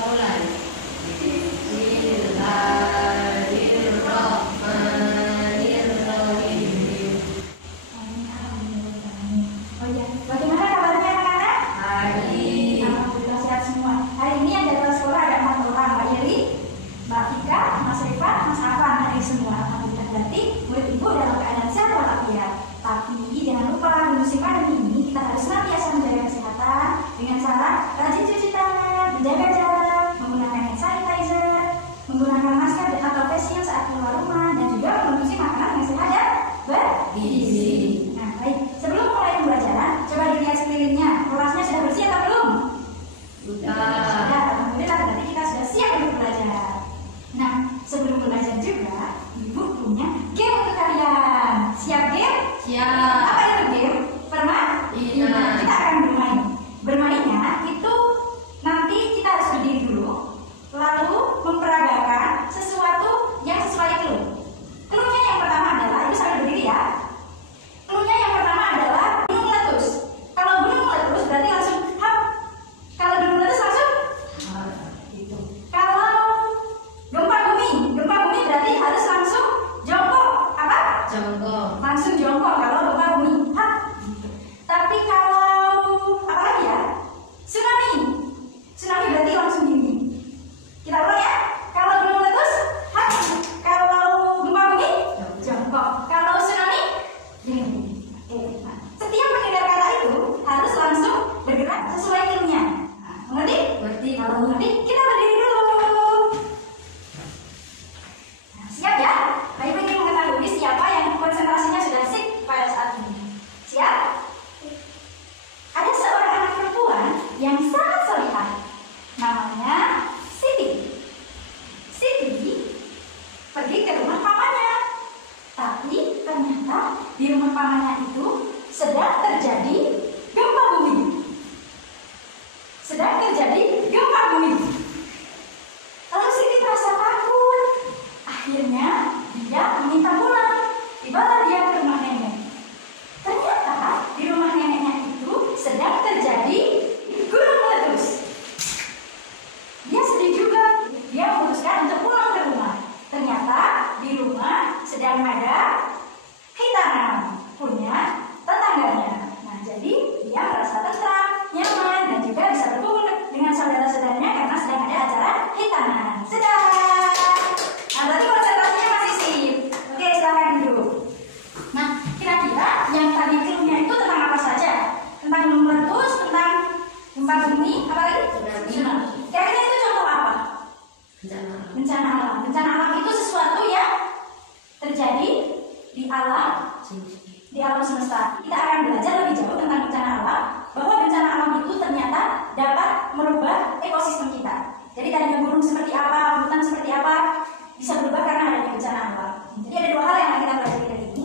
mulai. Bismillahirrahmanirrahim. Oh ya, bagaimana kabarnya anak-anak? Baik. Alhamdulillah sehat semua. Hari ini yang datang sekolah ada 4 orang, Mbak Yeli, Mbak Fika, Mas Rifat, Mas Afan, hari semua. Alhamdulillah berarti murid ibu dalam keadaan sehat walafiat. Tapi jangan lupa di musim pandemi ini kita harus senantiasa menjaga kesehatan dengan cara rajin cuci tangan, menjaga jarak, menggunakan hand sanitizer, menggunakan masker atau face shield saat keluar rumah, dan juga mengonsumsi makanan yang sehat dan bergizi. Nah, baik. Sebelum mulai pembelajaran, coba dilihat sekelilingnya. Kelasnya sudah bersih atau belum? Sudah. Sudah. Alhamdulillah berarti kita sudah siap untuk belajar. Nah, sebelum belajar juga, ibu punya game untuk kalian. Siap game? Siap. Apa itu game? Permainan. Kita akan bermain. Bermainnya itu nanti kita harus berdiri dulu, lalu memperagakan sesuatu yang sesuai clue. Clue-nya yang pertama adalah, itu sambil berdiri ya. Clue-nya yang pertama adalah gunung meletus. Kalau gunung meletus berarti langsung hap. Kalau gunung meletus langsung gitu. Kalau gempa bumi berarti harus langsung jongkok. Apa? Jongkok. Langsung jongkok kalau gempa bumi. Hap. Gitu. Tapi kalau apa lagi ya? Tsunami berarti langsung gini. Kita ulang ya. Kalau gunung meletus, hap. Kalau gempa bumi, jongkok. Kalau tsunami, gini. Oke. Nah, setiap mendengar kata itu harus langsung bergerak sesuai clue-nya. Nah, mengerti? Berarti Kalau mengerti, kita berdiri dulu. Nah, siap ya? Baik, ingin mengetahui siapa yang konsentrasinya sudah sip pada saat ini. Siap? Ada seorang anak perempuan yang sangat solihah. Namanya Siti. Siti pergi ke rumah pamannya. Tapi ternyata di rumah pamannya itu sedang terjadi gempa bumi. Lalu Siti merasa takut. Akhirnya dia meminta pulang. Tibalah dia ke rumah nenek. Ternyata di rumah neneknya itu sedang terjadi gunung meletus. Dia sedih juga. Dia memutuskan untuk pulang ke rumah. Ternyata di rumah sedang ada hitanan punya tetangganya. Nah, jadi dia merasa tenang, nyaman, dan juga bisa berkumpul dengan saudara-saudaranya karena sedang ada acara hitanan. Sudah. Nah, berarti konsentrasinya masih sip. Oke, silakan duduk. Nah, kira-kira yang tadi clue-nya itu tentang apa saja? Tentang gunung meletus, tentang gempa bumi, apa lagi? Tsunami. Kira-kira itu contoh apa? Bencana alam. Bencana alam itu sesuatu yang terjadi di alam semesta. Kita akan belajar lebih jauh tentang bencana alam, bahwa bencana alam itu ternyata dapat merubah ekosistem kita. Jadi tadinya gunung seperti apa, hutan seperti apa, bisa berubah karena adanya bencana alam. Jadi ada 2 hal yang akan kita pelajari dari ini.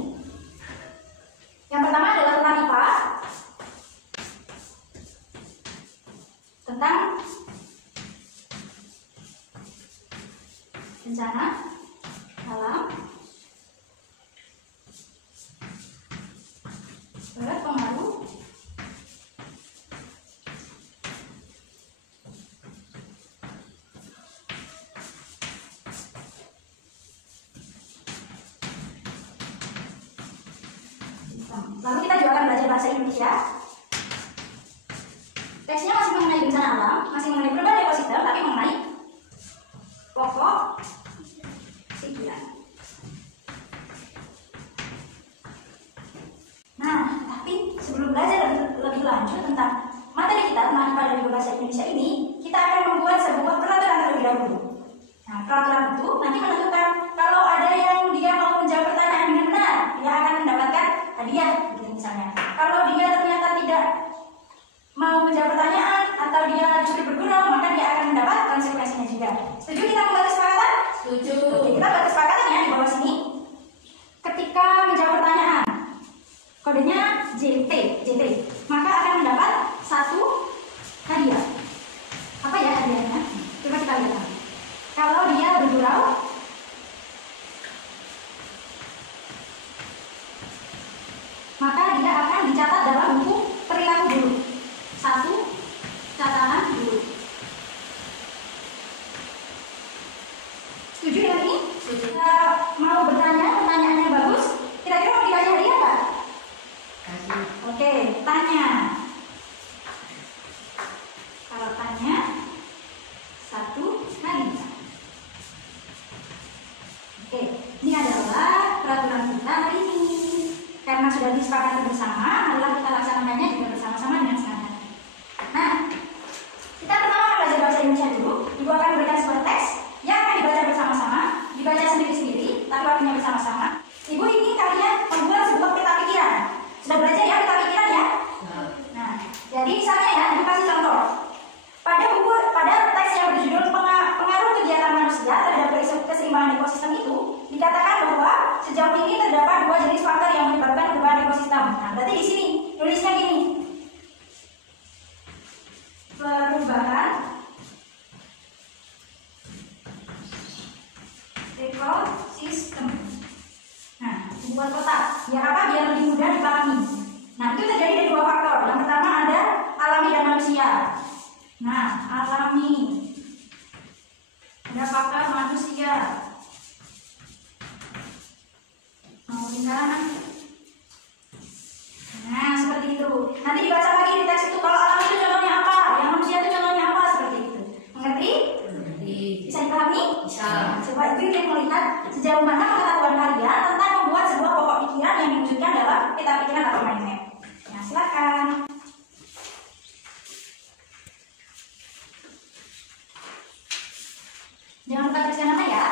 Yang pertama adalah tentang IPA, tentang bencana alam berpengaruh lalu kita juga akan belajar bahasa Indonesia. Teksnya masih mengenai bencana alam, masih mengenai perubahan ekosistem, tapi mengenai pokok pikiran. Nah, tapi sebelum belajar lebih lanjut tentang materi kita tentang IPA dan bahasa Indonesia ini, kita akan membuat sebuah peraturan terlebih dahulu. Nah, peraturan itu nanti menentukan kalau ada yang dia mau menjawab pertanyaan dengan benar, dia akan mendapatkan hadiah, gitu misalnya. Kalau dia ternyata tidak mau menjawab pertanyaan atau dia justru bergurau, maka dia akan mendapat konsekuensinya juga. Setuju kita membuat kesepakatan? Setuju. Oke, kita buat kesepakatan ya di bawah sini. Ketika menjawab pertanyaan, kodenya JT, maka akan mendapat 1 hadiah. Apa ya hadiahnya? Coba kita lihat. Kalau dia bergurau, maka dia akan dicatat dalam buku perilaku buruk. 1 catatan buruk. Jawabannya 1 kali. Oke, ini adalah peraturan kita hari ini. Karena sudah disepakati bersama, adalah kita laksanakannya juga bersama-sama dengan sekarang. Nah, kita pertama belajar bahasa Indonesia dulu. Ibu akan berikan sebuah teks yang akan dibaca bersama-sama, dibaca sendiri-sendiri, tapi artinya bersama-sama. Ibu ingin kalian membuat sebuah peta pikiran. Sudah belajar ya peta pikiran ya? Nah, jadi misalnya ya, ibu kasih contoh. Pada teks yang berjudul pengaruh kegiatan manusia terhadap keseimbangan ekosistem itu, dikatakan bahwa sejauh ini terdapat 2 jenis faktor yang menyebabkan perubahan ekosistem. Nah, berarti di sini tulisnya gini. Perubahan ekosistem. Nah, buat kotak. Biar apa? Biar lebih mudah dipahami. Nah, itu terjadi dari 2 faktor. Yang pertama ada alami dan manusia. Nah, alami. Ada faktor manusia. Mau tinggalan. Nah, seperti itu. Nanti dibaca lagi di teks itu. Kalau alami itu contohnya apa? Yang manusia itu contohnya apa? Seperti itu. Mengerti? Bisa dipahami? Bisa. Coba itu yang melihat sejauh mana pengetahuan kalian tentang membuat sebuah pokok pikiran yang diwujudkan dalam peta pikiran atau mind map. Nah, silakan. Jangan lupa tuliskan nama ya.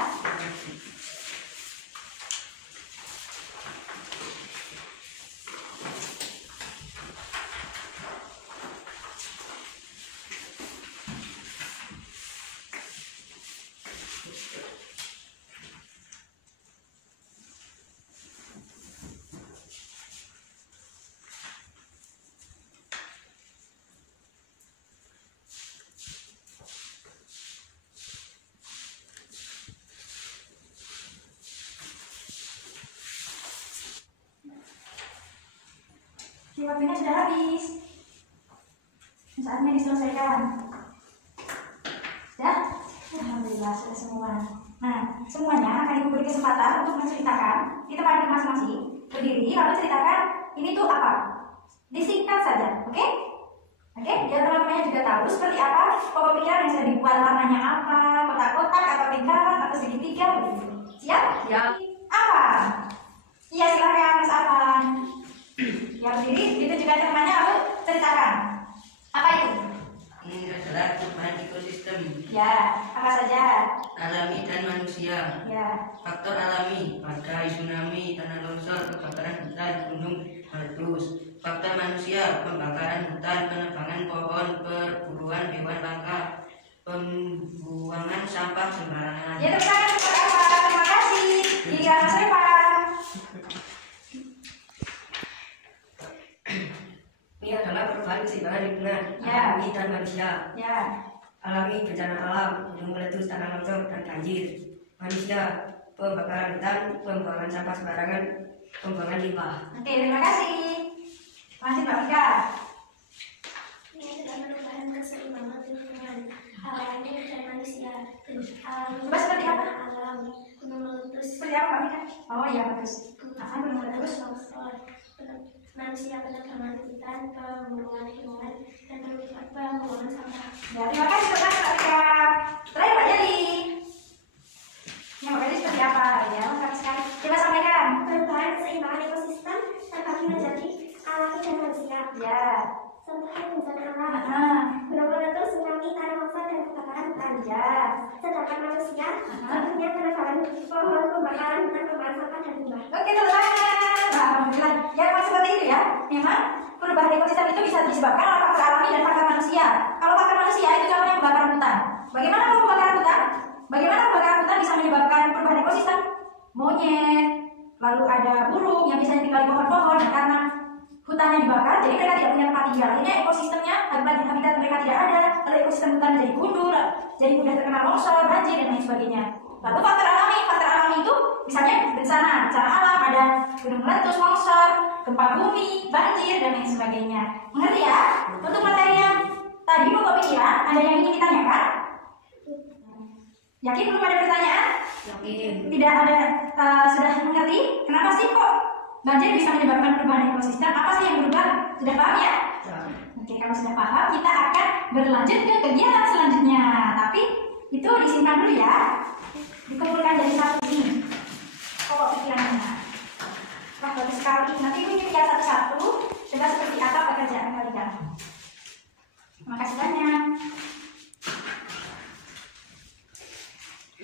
Waktunya sudah habis. Saatnya diselesaikan. Sudah? Alhamdulillah sudah semua. Nah, semuanya akan ibu beri kesempatan untuk menceritakan di tempat masing-masing. Berdiri lalu ceritakan ini tuh apa. Disingkat saja, oke? Oke, biar teman-temannya juga tahu seperti apa pokok pikiran yang sudah dibuat, warnanya apa, kotak-kotak atau lingkaran atau segitiga begitu. Siap? Ya. Apa? Iya, silakan Mas Afan. Yang berdiri, ditunjukkan temannya lalu ceritakan. Apa itu? Ini adalah perubahan ekosistem. Ya, apa saja? Alami dan manusia. Ya. Faktor alami, badai, tsunami, tanah longsor, kebakaran hutan, gunung meletus. Faktor manusia, pembakaran hutan, penebangan pohon, perburuan hewan langka, pembuangan sampah sembarangan. Ya, terima kasih. Giliran Mas Revan. Ini adalah perubahan keseimbangan lingkungan Ya. alami dan manusia. Ya. Alami bencana alam, gunung meletus, tanah longsor, dan banjir. Manusia, pembakaran hutan, pembuangan sampah sembarangan, pembuangan limbah. Oke, terima kasih. Lanjut Mbak Mika. Ini adalah perubahan keseimbangan lingkungan alami dan manusia. Alami Coba seperti apa? alam, gunung meletus, Seperti apa Mbak Mika? Oh iya, bagus. Apa belum bagus? longsor, manusia penebangan hutan, pembuangan hewan, dan pembuangan sampah. Ya, terima kasih Mbak Mika. Terakhir Pak Jadi. Ya, Mbak Jadi seperti apa? Ya, lengkap sekali. Coba sampaikan. Perubahan keseimbangan ekosistem terbagi menjadi alami dan manusia. Ya. Contohnya bencana alam, Nah, gunung meletus, tsunami, tanah longsor, dan kebakaran hutan. ya. Sedangkan manusia, contohnya penebangan pohon, pembakaran hutan, pembuangan sampah, dan limbah. Oke, teman-teman. Nah, alhamdulillah. Ya, memang seperti itu ya. Memang perubahan ekosistem itu bisa disebabkan oleh faktor alami dan faktor manusia. Kalau faktor manusia itu contohnya pembakaran hutan. Bagaimana kalau pembakaran hutan? Bagaimana pembakaran hutan bisa menyebabkan perubahan ekosistem? Monyet, lalu ada burung yang bisa tinggal di pohon-pohon. Nah, karena hutannya dibakar, jadi mereka tidak punya tempat tinggal. Akhirnya ekosistemnya, habitat mereka tidak ada. Lalu ekosistem hutan menjadi gundul, jadi mudah terkena longsor, banjir, dan lain sebagainya. Lalu faktor alami itu misalnya bencana alam, ada gunung meletus, longsor, gempa bumi, banjir, dan lain sebagainya. Mengerti ya? Untuk materi yang tadi pokok pikiran, ada yang ingin ditanyakan? Yakin belum ada pertanyaan? Yakin. Tidak ada, sudah mengerti? Kenapa sih kok banjir bisa menyebabkan perubahan ekosistem? Apa sih yang berubah? Sudah paham ya? Oke, kalau sudah paham, kita akan berlanjut ke kegiatan selanjutnya. Tapi itu disimpan dulu ya. Dikumpulkan jadi satu ini. Pokok pikirannya. Wah, bagus sekali. Nanti ini lihat satu-satu. Coba seperti apa pekerjaan kalian. Terima kasih banyak.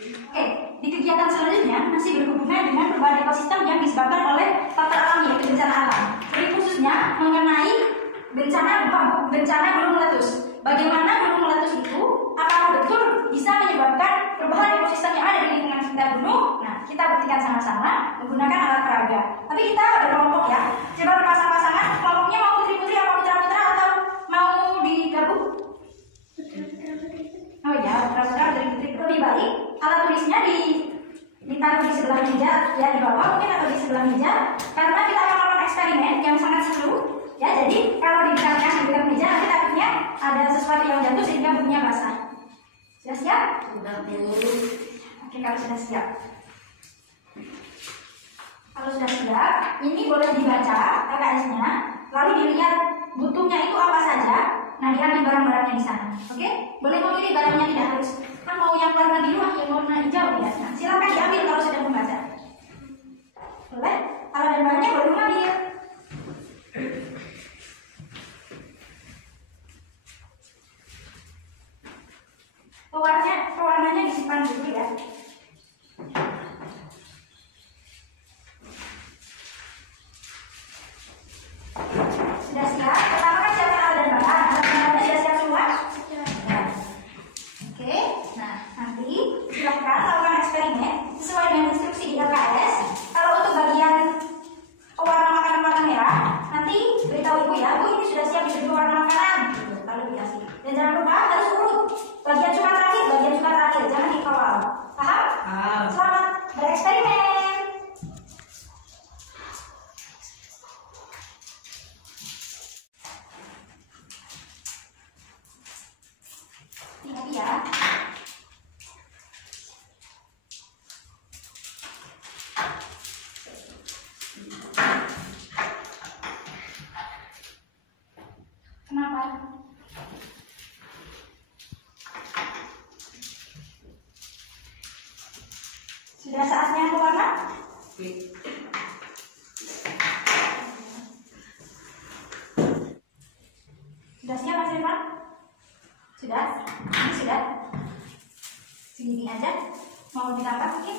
Oke, di kegiatan selanjutnya masih berhubungan dengan perubahan ekosistem yang disebabkan oleh faktor alam, yaitu bencana alam. Jadi khususnya mengenai bencana gunung meletus. Bagaimana gunung meletus itu? Apakah betul bisa menyebabkan perubahan ekosistem yang ada di lingkungan sekitar gunung? Nah, kita buktikan sama-sama menggunakan alat peraga. Tapi kita berkelompok ya. Coba berpasang-pasangan. Kelompoknya mau putri-putri atau putra-putra atau mau digabung? Oh ya, putra-putra putri-putri. Lebih baik alat tulisnya ditaruh di sebelah meja, ya di bawah mungkin atau di sebelah meja. Karena kita akan melakukan eksperimen yang sangat seru. Ya, jadi kalau didekatkan di dekat meja nanti takutnya ada sesuatu yang jatuh sehingga bukunya basah. Sudah siap? Sudah, Bu. Oke, kalau sudah siap. Kalau sudah siap, ini boleh dibaca KKS-nya, lalu dilihat butuhnya itu apa saja. Nah, diambil barang-barangnya di sana. Oke? Boleh memilih barangnya, tidak harus kan mau yang warna biru atau yang warna hijau ya. Nah, silakan diambil kalau sudah membaca. Boleh? Alat dan bahannya boleh mengambil. Pewarnanya disimpan dulu ya. Sudah siap? Pertama kan siapkan alat dan bahan. Alat dan bahannya sudah siap semua? Sudah. Oke. Nah, nanti silahkan lakukan eksperimen sesuai dengan instruksi di LKS. Kalau untuk bagian pewarna makanan warna merah, nanti beritahu ibu ya, Bu ini sudah siap diberi pewarna makanan. Lalu dikasih. Dan jangan lupa harus urut. Bagian suka terakhir, jangan dikawal. Paham? Paham. Selamat bereksperimen. Hati-hati ya. Kenapa? Sudah saatnya pewarna? Sudah siap Mas Irfan? Sudah? Ini sudah? Segini aja? Mau ditambah mungkin?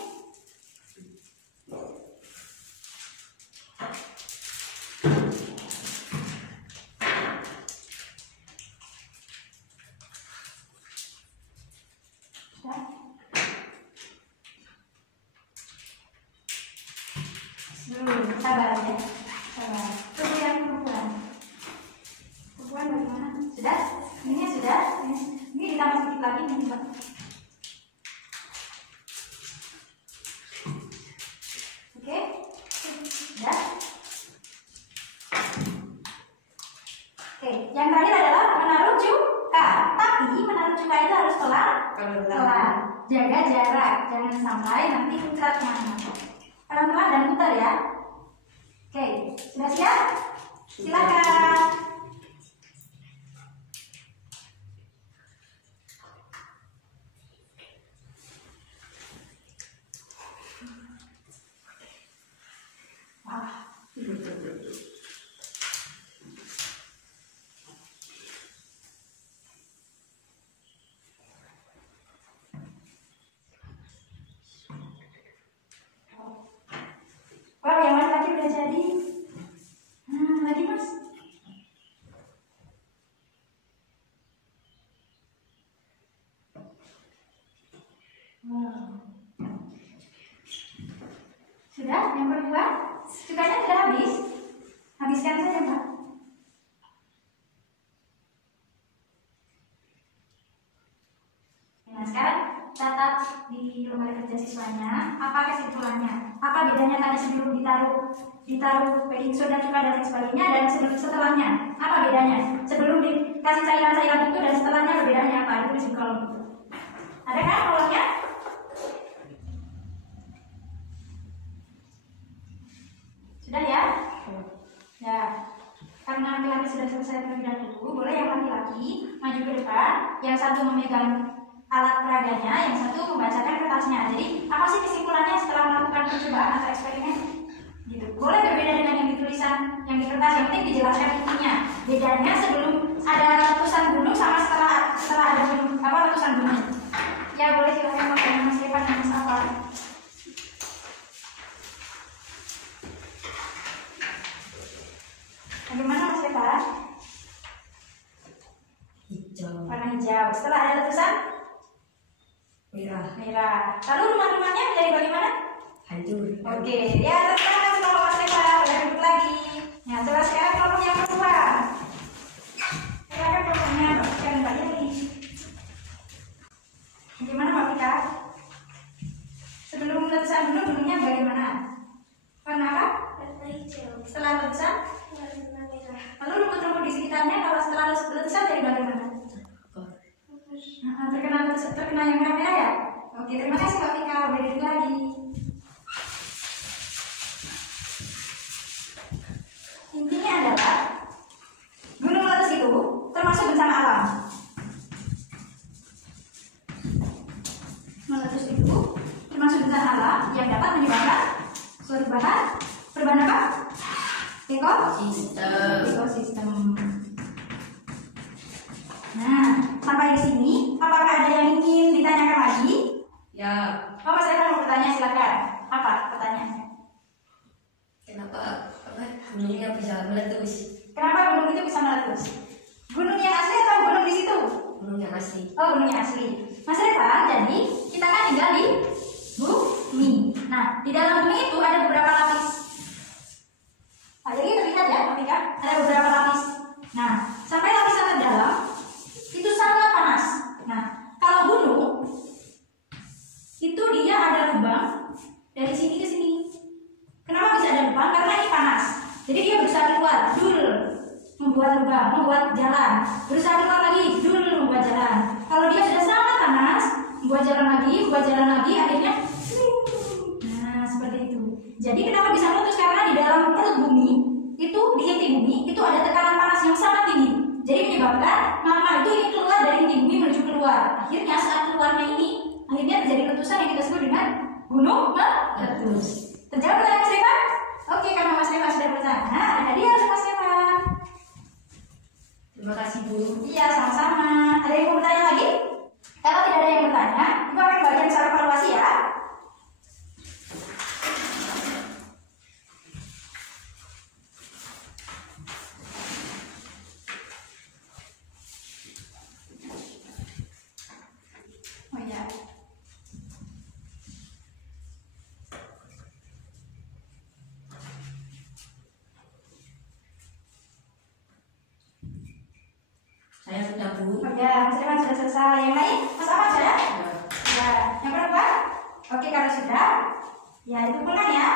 Sudah? Sabar aja. Sabar. Tunggu yang perempuan. Perempuan bagaimana? Sudah? Ini sudah? Ini ditambah sedikit lagi nih, Pak. Oke? Sudah? Oke, yang terakhir adalah menaruh cuka. Tapi menaruh cuka itu harus pelan. Jaga jarak, jangan sampai nanti muncrat kemana-mana. Pelan-pelan dan putar ya. Oke, sudah siap? Silakan. Wah. Wah, yang mana lagi udah jadi? Lagi Mas. Wow. Sudah? Yang kedua? Cukanya sudah habis? Habiskan saja, Pak. Nah, sekarang catat di lembar kerja siswanya apa kesimpulannya, apa bedanya tadi sebelum ditaruh baking soda, cuka dan lain sebagainya, dan setelahnya apa bedanya, sebelum dikasih cairan-cairan itu dan setelahnya perbedaannya apa, itu di kolom itu ada kan kolomnya? Sudah ya? Ya, karena pilihan sudah sudah selesai terlebih dahulu, boleh yang laki-laki maju ke depan, yang satu memegang alat peraganya, yang satu membacakan kertasnya. Jadi apa sih kesimpulannya setelah melakukan percobaan atau eksperimen? Gitu. Boleh berbeda dengan yang di tulisan, yang di kertas, yang penting dijelaskan intinya. Bedanya sebelum ada letusan gunung sama setelah ada letusan gunung. Ya boleh silakan Mas Stefan dan Mas Afan. Bagaimana Mas Stefan? Hijau. Warna hijau. Setelah ada letusan Merah. merah. Lalu rumah-rumahnya menjadi bagaimana? Hancur. Oke, ya sekarang sama Mas Stefan, boleh duduk lagi. Nah, coba sekarang kelompok yang kedua. Silakan kelompoknya, yang Mbak Yeli. Bagaimana Mbak Vika? Sebelum letusan gunung, gunungnya bagaimana? Warna apa? Warna hijau. Setelah letusan? Warna merah. Lalu rumput-rumput di sekitarnya kalau setelah letusan jadi bagaimana? Terkena yang merah-merah ya? Oke, terima kasih Mbak Vika, boleh duduk lagi. Intinya adalah gunung meletus itu termasuk bencana alam. Meletus itu termasuk bencana alam yang dapat menyebabkan perubahan apa? Ekosistem. Nah, sampai di sini, apakah ada yang ingin ditanyakan lagi? Ya, Oh, Mas Evan mau bertanya, silakan. Apa pertanyaannya? Kenapa gunungnya bisa meletus? Kenapa gunung itu bisa meletus? Gunung yang asli atau gunung di situ? Gunungnya asli. Oh, gunungnya asli. Mas Evan, jadi kita kan tinggal di bumi. Nah, di dalam bumi itu ada beberapa lapis. Nah, jadi terlihat ya, ketika ada beberapa lapis. Nah, sampai lapisan terdalam itu sangat panas. Nah, kalau gunung itu dia ada lubang dari sini ke sini. Kenapa bisa ada lubang? Karena ini panas. Jadi dia berusaha keluar, membuat lubang, membuat jalan. Berusaha keluar lagi, membuat jalan. Kalau dia sudah sangat panas, membuat jalan lagi, akhirnya nah, seperti itu. Jadi kenapa bisa meletus? Karena di dalam perut bumi, itu di inti bumi, itu ada tekanan panas yang sangat tinggi. Jadi menyebabkan magma itu ingin keluar dari inti bumi menuju keluar. Akhirnya saat keluarnya ini, akhirnya terjadi letusan yang kita sebut dengan gunung meletus. Terjawab pertanyaan Mas Stefan? Oke, karena Mas Stefan sudah bertanya, ada hadiah untuk Mas Stefan. Terima kasih Bu. Iya, sama-sama. Ada yang mau bertanya lagi? Kalau tidak ada yang bertanya, Ibu akan bagian soal evaluasi ya. Oh ya. Saya sudah Bu. Oh ya, Mas Stefan sudah selesai. Yang lain, Mas apa sudah? Ya. Yang berapa? Oke, kalau sudah, ya dikumpulkan ya.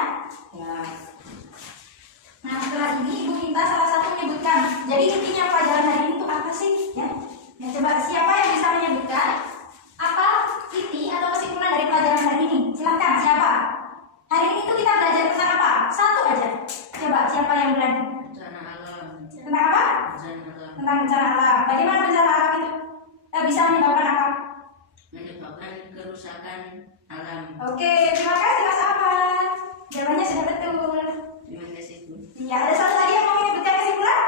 Ya. Nah, setelah ini Ibu minta salah satu menyebutkan. Jadi intinya pelajaran hari ini itu apa sih? Ya, coba siapa yang bisa menyebutkan apa inti atau kesimpulan dari pelajaran hari ini? Silakan, siapa? Hari ini tuh kita belajar tentang apa? Satu aja. Coba siapa yang berani? bencana alam. Tentang apa? Bencana alam Tentang bencana alam. Bagaimana bencana alam itu bisa menyebabkan apa? menyebabkan kerusakan alam. Oke, terima kasih Mas Afan. Jawabannya sudah betul. Terima kasih Bu. Iya, ada satu lagi yang mau menyebutkan kesimpulan?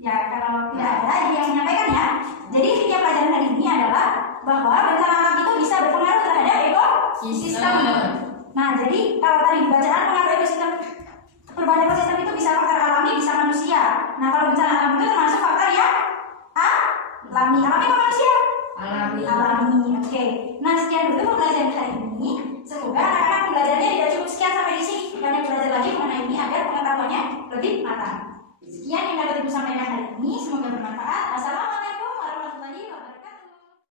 Ya, kalau tidak ada, Ibu yang menyampaikan ya. Jadi intinya pelajaran hari ini adalah bahwa bencana alam itu bisa berpengaruh terhadap ekosistem. Nah, jadi kalau tadi bacaan pengaruh ekosistem, perubahan ekosistem itu bisa faktor alami, bisa manusia. Nah, kalau bencana alam itu termasuk faktor yang alami. Alami apa manusia?